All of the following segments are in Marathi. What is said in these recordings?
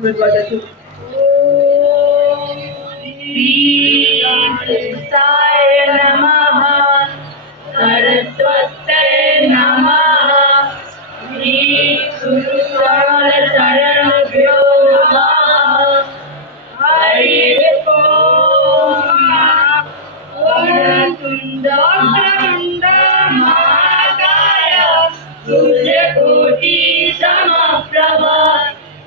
वदतु। ॐ श्री गणेशाय नमः। सरस्वत्यै नमः। श्री गुरुचरणभ्यो नमः। हरि ओम। वक्रतुण्ड महाकाय सूर्यकोटि समप्रभ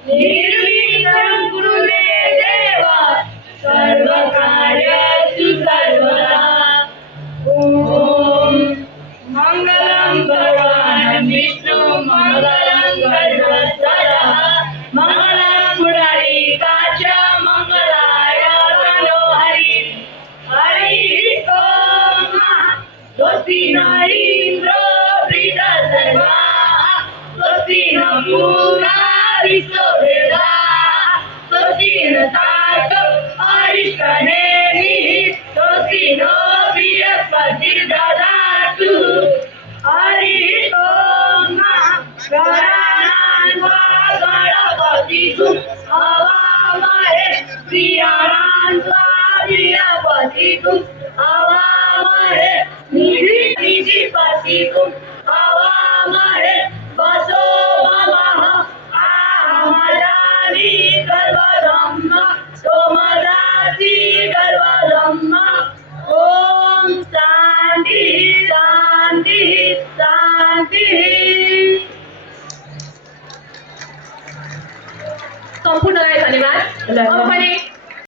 निर्विघ्नं कुरु मे देव सर्वकार्येषु सर्वदा। ओम मंगलम भगवान विष्णु मंगलम गणपतयः मंगलम पुंडरीकाक्ष मंगलाय तनोहरि। हरि ओम। स्वस्ति न इंद्रो वृद्धश्रवाः स्वस्ति न पूषा विश्ववेदाः स्वस्ति नस्तार्क्ष्यो अरिष्टनेमिः स्वस्ति नो बृहस्पतिर्दधातु। हरि ओम। गणानां गणपतिगुं हवामहे प्रियाणां प्रियपतिगुं हवामहे निधिपतिगुं हवामहे वसो ममः। आमदानि गर्भब्रह्म सोमदासि गर्भब्रह्म। ओम शांति शांति शांति। संपूर्ण धन्यवाद।